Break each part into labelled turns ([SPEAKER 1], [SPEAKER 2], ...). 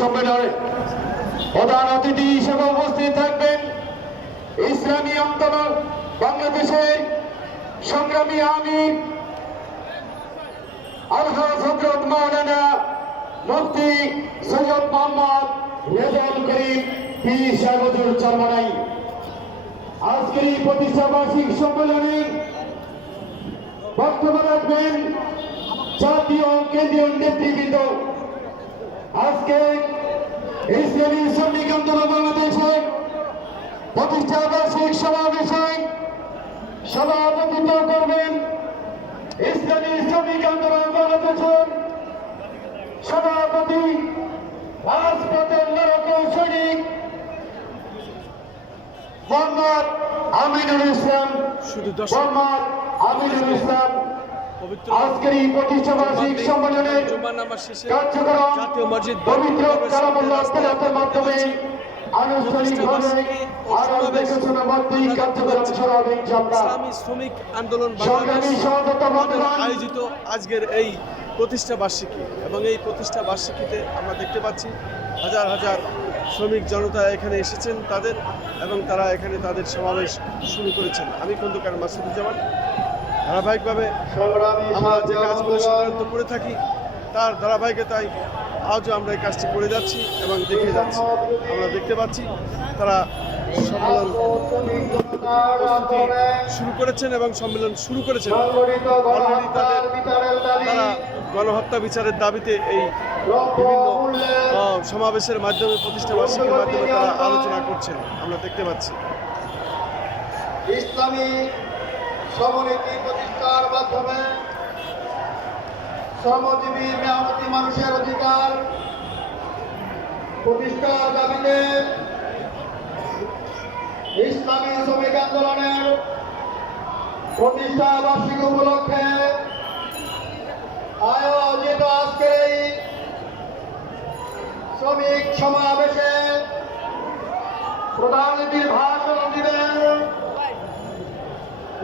[SPEAKER 1] সম্মেলনে প্রধান অতিথি হিসেবে উপস্থিত থাকবেন ইসলামী আন্দোলন, বাংলাদেশের সংগ্রামী আমির মুফতি সৈয়দ মোহাম্মদ রেজাউল করিম পীর সাহেবুল চরমানাই। আজকের এই প্রতিষ্ঠা বার্ষিক সম্মেলনে বক্তব্য রাখবেন জাতীয় কেন্দ্রীয় নেতৃবৃন্দ ইসলামী শ্রমিক আন্দোলন বাংলাদেশের প্রতিষ্ঠা বার্ষিক সমাবেশে সভাপতিত্ব করবেন ইসলামী শ্রমিক আন্দোলন বাংলাদেশের সভাপতি রাজপথের লড়াকু সৈনিক মোহাম্মদ আমিনুল ইসলাম মোহাম্মদ আমিনুল আজকের এই প্রতিষ্ঠা বার্ষিক সম্মেলনের কার্যক্রম
[SPEAKER 2] মসজিদ
[SPEAKER 1] পবিত্র কালামুল্লাহ মাধ্যমে আনুষ্ঠানিকভাবে
[SPEAKER 2] শ্রমিক আন্দোলন আয়োজিত আজকের এই প্রতিষ্ঠা বার্ষিকী এবং এই প্রতিষ্ঠা বার্ষিকীতে আমরা দেখতে পাচ্ছি হাজার হাজার শ্রমিক জনতা এখানে এসেছেন তাদের এবং তারা এখানে তাদের সমাবেশ শুরু করেছেন। আমি খন্দকার মাসুদুজ্জামান ধারাবাহিকভাবে আমরা যে কাজগুলো সাধারণত করে থাকি তার ধারাবাহিকতায় আজও আমরা এই কাজটি করে যাচ্ছি এবং দেখে যাচ্ছি। আমরা দেখতে পাচ্ছি তারা সম্মেলন প্রস্তুতি শুরু করেছেন এবং সম্মেলন শুরু করেছেন।
[SPEAKER 1] বিচারের দাবি।
[SPEAKER 2] তারা গণহত্যা বিচারের দাবিতে এই বিভিন্ন সমাবেশের মাধ্যমে প্রতিষ্ঠা বার্ষিকীর মাধ্যমে তারা আলোচনা করছেন। আমরা দেখতে পাচ্ছি।
[SPEAKER 1] ইসলামী সমনীতি প্রতিষ্ঠার মাধ্যমে শ্রমজীবী মেহনতি মানুষের অধিকার প্রতিষ্ঠার দাবিতে ইসলামী শ্রমিক আন্দোলনের প্রতিষ্ঠা বার্ষিক উপলক্ষে আয়োজিত আজকের এই শ্রমিক সমাবেশে প্রধান অতিথির ভাষণ দিবেন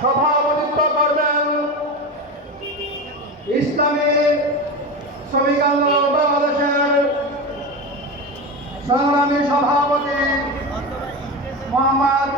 [SPEAKER 1] সভাপতিত্ব করবেন ইসলামী শ্রমিক আন্দোলন বাংলাদেশের সংগ্রামী সভাপতি মোহাম্মদ